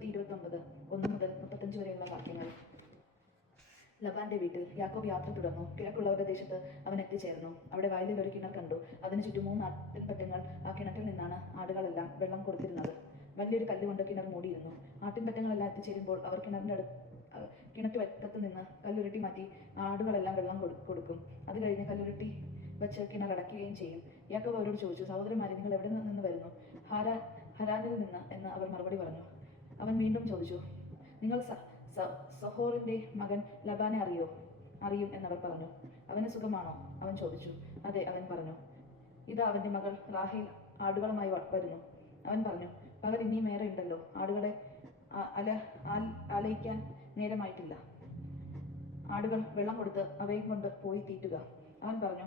ഉൽപ്പത്തി ഇരുപത്തി ഒമ്പത് ഒന്ന് മുതൽ മുപ്പത്തഞ്ച് വരെയുള്ള വാക്യങ്ങൾ. ലബാന്റെ വീട്ടിൽ യാക്കോബ് യാത്ര തുടർന്നു. കിഴക്കുള്ളവരുടെ ദേശത്ത് അവൻ എത്തിച്ചേർന്നു. അവിടെ വയലിൽ ഒരു കിണർ കണ്ടു. അതിന് ചുറ്റും മൂന്ന് ആട്ടിൻപറ്റങ്ങൾ ആ കിണറ്റിൽ നിന്നാണ് ആടുകളെല്ലാം വെള്ളം കൊടുത്തിരുന്നത്. വലിയൊരു കല്ല് കൊണ്ട് കിണർ മൂടിയിരുന്നു. ആട്ടിൻപറ്റങ്ങളെല്ലാം എത്തിച്ചേരുമ്പോൾ അവർ കിണറിന്റെ അടുത്ത് കിണറ്റ് വറ്റത്ത് നിന്ന് കല്ലുരുട്ടി മാറ്റി ആടുകളെല്ലാം വെള്ളം കൊടു- കൊടുക്കും. അത് കഴിഞ്ഞ് കല്ലുരുട്ടി വെച്ച് കിണർ അടയ്ക്കുകയും ചെയ്യും. യാക്കോബ് അവരോട് ചോദിച്ചു സഹോദരന്മാരെ നിങ്ങൾ എവിടെ നിന്ന് വരുന്നു? ഹാരാ ഹരാനിൽ നിന്ന് എന്ന് അവർ മറുപടി പറഞ്ഞു. അവൻ വീണ്ടും ചോദിച്ചു നിങ്ങൾ സഹോറിന്റെ മകൻ ലബാനെ അറിയോ? അറിയും എന്നവർ പറഞ്ഞു. അവന് സുഖമാണോ? അവൻ ചോദിച്ചു. അതെ അവൻ പറഞ്ഞു. ഇതാ അവന്റെ മകൾ റാഹേൽ ആടുകളുമായി വരുന്നു. അവൻ പറഞ്ഞു പകൽ ഇനിയും ഏറെ ഉണ്ടല്ലോ. ആടുകളെ അല ആലയിക്കാൻ നേരമായിട്ടില്ല. ആടുകൾ വെള്ളം കൊടുത്ത് അവയെ കൊണ്ട് പോയി തീറ്റുക. അവൻ പറഞ്ഞു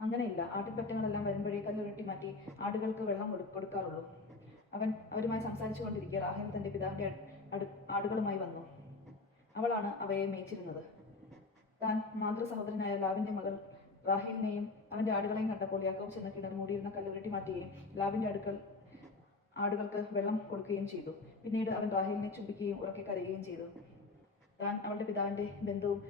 അങ്ങനെയില്ല. ആട്ടിപ്പറ്റങ്ങളെല്ലാം വരുമ്പോഴേ കല്ലുരുട്ടി മാറ്റി ആടുകൾക്ക് വെള്ളം കൊടു കൊടുക്കാറുള്ളൂ. അവൻ അവരുമായി സംസാരിച്ചു കൊണ്ടിരിക്കെ റാഹേൽ തന്റെ പിതാവിന്റെ ആടുകളുമായി വന്നു. അവളാണ് അവയെ മേച്ചിരുന്നത് താൻ മാതൃ സഹോദരനായ ലാവിന്റെ മകൾ റാഹേലിനെയും അവന്റെ ആടുകളെയും കണ്ടപ്പോൾ യാക്കോബ് ചെന്ന കിണർ മൂടിയിരുന്ന കല്ലുരുട്ടി മാറ്റുകയും ലാവിന്റെ അടുക്കൽ ആടുകൾക്ക് വെള്ളം കൊടുക്കുകയും ചെയ്തു. പിന്നീട് അവൻ റാഹേലിനെ ചുംബിക്കുകയും ഉറക്കെ കരയുകയും ചെയ്തു. താൻ അവളുടെ പിതാവിന്റെ ബന്ധുവും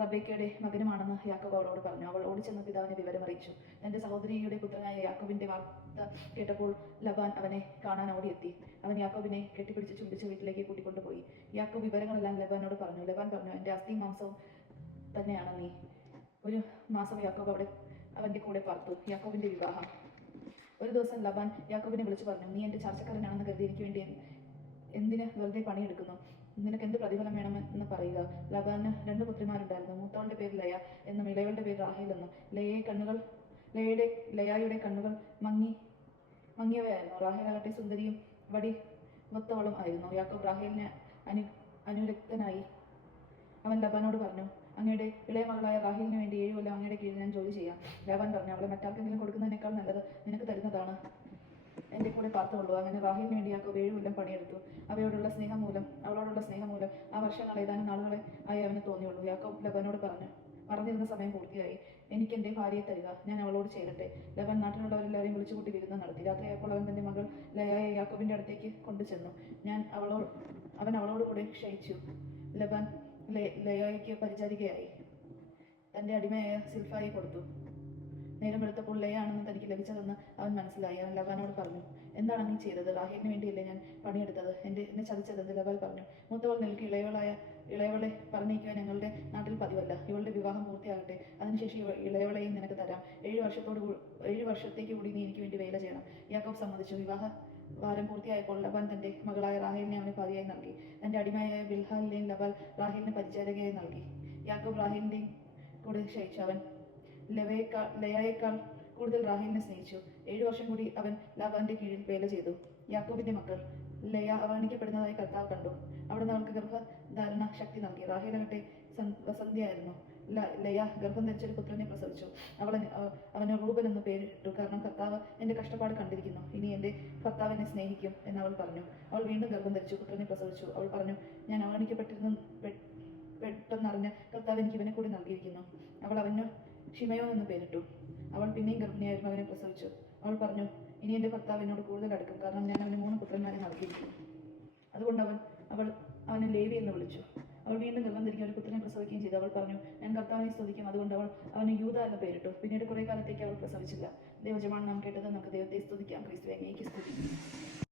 റബേക്കയുടെ മകനുമാണെന്ന് യാക്കോബ് അവളോട് പറഞ്ഞു. അവൾ ഓടിച്ചെന്ന് പിതാവിനെ വിവരം അറിയിച്ചു. തന്റെ സഹോദരിയുടെ പുത്രനായ യാക്കോബിന്റെ വാർത്ത കേട്ടപ്പോൾ ലബാൻ അവനെ കാണാൻ ഓടിയെത്തി. അവൻ യാക്കോബിനെ കെട്ടിപ്പിടിച്ച് ചുംബിച്ച് വീട്ടിലേക്ക് കൂട്ടിക്കൊണ്ടുപോയി. യാക്കോബ് വിവരങ്ങളെല്ലാം ലബാനോട് പറഞ്ഞു. ലബാൻ പറഞ്ഞു എന്റെ അസ്ഥിയും മാംസവും തന്നെയാണ് നീ. ഒരു മാസം യാക്കോബ് അവിടെ അവന്റെ കൂടെ പാർത്തു. യാക്കോബിന്റെ വിവാഹം. ഒരു ദിവസം ലബാൻ യാക്കോബിനെ വിളിച്ചു പറഞ്ഞു നീ എന്റെ ചർച്ചക്കാരനാണെന്ന് കരുതി എനിക്ക് വേണ്ടി എന്തിന് വെറുതെ പണിയെടുക്കുന്നു? നിനക്ക് എന്ത് പ്രതിഫലം വേണമെന്ന് പറയുക? ലബാന് രണ്ട് പുത്രിമാരുണ്ടായിരുന്നു. മൂത്തവളുടെ പേര് ലയ എന്നും ഇളയവളുടെ പേര് റാഹേൽ എന്നും. ലയയെ കണ്ണുകൾ ലയയുടെ ലയായുടെ കണ്ണുകൾ മങ്ങി മങ്ങിയവയായിരുന്നു. റാഹേലാകട്ടെ സുന്ദരിയും വടി മൊത്തവളും ആയിരുന്നു. യാക്കോബ് റാഹേലിനെ അനു അനുരക്തനായി അവൻ ലബാനോട് പറഞ്ഞു അങ്ങയുടെ ഇളയ മകളായ റാഹേലിന് വേണ്ടി ഏഴ് കൊല്ലം അങ്ങയുടെ കീഴിൽ ഞാൻ ജോലി ചെയ്യാം. ലബാൻ പറഞ്ഞു അവളെ മറ്റാർക്കെങ്കിലും കൊടുക്കുന്നതിനേക്കാൾ നല്ലത് നിനക്ക് തരുന്നതാണ്. എന്റെ കൂടെ പാർത്തുള്ളൂ അങ്ങനെ റാഹേലിന് വേണ്ടി ആ ഏഴ് കൊല്ലം പണിയെടുത്തു. അവയോടുള്ള സ്നേഹം മൂലം അവളോടുള്ള സ്നേഹം മൂലം ആ വർഷങ്ങൾ ഏതാനും നാളുകളെ ആയി അവന് തോന്നിയുള്ളൂ. യാക്കോബ് ലബനോട് പറഞ്ഞു പറഞ്ഞിരുന്ന സമയം പൂർത്തിയായി. എനിക്ക് എന്റെ ഭാര്യയെ തരിക. ഞാൻ അവളോട് ചേരട്ടെ. ലബൻ നാട്ടിലുള്ളവരെല്ലാവരെയും വിളിച്ചുകൂട്ടി വിരുന്ന് നടത്തി. രാത്രിയായപ്പോൾ അവൻ തന്റെ മകൾ ലയായ യാക്കോബിന്റെ അടുത്തേക്ക് കൊണ്ടുചെന്നു. ഞാൻ അവളോട് അവൻ അവളോട് കൂടെ ക്ഷയിച്ചു. ലബാൻ ലയായ്ക്ക് പരിചാരികയായി. തന്റെ അടിമയായ സിൽഫായി കൊടുത്തു. നേരം വെളുത്തപ്പോൾ പുള്ളയാണെന്ന് തനിക്ക് ലഭിച്ചതെന്ന് അവൻ മനസ്സിലായി. അവൻ ലവാനോട് പറഞ്ഞു എന്താണ് നീ ചെയ്തത്? റാഹേലിന് വേണ്ടിയല്ലേ ഞാൻ പണിയെടുത്തത്? എന്റെ എന്നെ ചതിച്ചതെന്ന് ലബാൻ പറഞ്ഞു. മൂത്തവൾ നിൽക്കി ഇളയവളായ ഇളയവളെ പറഞ്ഞേക്കുക ഞങ്ങളുടെ നാട്ടിൽ പതിവല്ല. ഇവളുടെ വിവാഹം പൂർത്തിയാകട്ടെ. അതിനുശേഷം ഇവ- ഇളയവളെയും നിനക്ക് തരാം. ഏഴ് വർഷത്തോട് ഏഴ് വർഷത്തേക്ക് കൂടി നീ എനിക്ക് വേണ്ടി വേല ചെയ്യണം. യാക്കോബ് സമ്മതിച്ചു. വിവാഹ വാരം പൂർത്തിയായപ്പോൾ ലബാൻ തന്റെ മകളായ റാഹേലിനെ അവന് പതിയായി നൽകി. തന്റെ അടിമയായ ബിൽഹാലിനെയും ലബാൽ റാഹേലിന് പരിചാരകയായി നൽകി. യാക്കോബ് റാഹേലിന്റെയും കൂടെ ക്ഷയിച്ചു. അവൻ ലവയേക്കാൾ ലയായേക്കാൾ കൂടുതൽ റാഹേലിനെ സ്നേഹിച്ചു. ഏഴു വർഷം കൂടി അവൻ ലാബാന്റെ കീഴിൽ വേല ചെയ്തു. യാക്കോബിന്റെ മക്കൾ ലയ അവഗണിക്കപ്പെടുന്നതായി കർത്താവ് കണ്ടു. അവിടുന്ന് അവൾക്ക് ഗർഭധാരണ ശക്തി നൽകി. റാഹേലാകട്ടെ സന്- വസന്തിയായിരുന്നു. ലയ ഗർഭം ധരിച്ചൊരു പുത്രനെ പ്രസവിച്ചു. അവൾ അവന് റൂബൻ എന്ന് പേരിട്ടു. കാരണം കർത്താവ് എന്റെ കഷ്ടപ്പാട് കണ്ടിരിക്കുന്നു. ഇനി എന്റെ കർത്താവ് എന്നെ സ്നേഹിക്കും എന്ന് അവൾ പറഞ്ഞു. അവൾ വീണ്ടും ഗർഭം ധരിച്ചു. പുത്രനെ പ്രസവിച്ചു. അവൾ പറഞ്ഞു ഞാൻ അവഗണിക്കപ്പെട്ടിരുന്നു പെട്ടെന്നറിഞ്ഞ് കർത്താവ് എനിക്ക് ഇവനെ കൂടി നൽകിയിരിക്കുന്നു. അവൾ അവന് ഷിമയോ എന്ന് പേരിട്ടു. അവൾ പിന്നെയും ഗർഭിണിയായ ഒരു മകനെ പ്രസവിച്ചു. അവൾ പറഞ്ഞു ഇനി എന്റെ ഭർത്താവ് എന്നോട് കൂടുതൽ അടുക്കും. കാരണം ഞാൻ അവന് മൂന്ന് പുത്രന്മാരെ നൽകിയിരിക്കുന്നു അതുകൊണ്ട് അവൻ അവൾ അവനെ ലേവി എന്ന് വിളിച്ചു. അവൾ വീണ്ടും ഗർഭം ധരിക്കാൻ ഒരു പുത്രനെ പ്രസവിക്കുകയും ചെയ്തു. അവൾ പറഞ്ഞു ഞാൻ കർത്താവിനെ സ്തുതിക്കും. അതുകൊണ്ട് അവൾ അവന് യൂത എന്ന് പേരിട്ടു. പിന്നീട് കുറേ കാലത്തേക്ക് അവൾ പ്രസവിച്ചില്ല. ദൈവജമാണ് നാം കേട്ടത്. നമുക്ക് ദൈവത്തെ സ്തുതിക്കാം. ക്രിസ്തുവെ അങ്ങേക്ക് സ്തുതി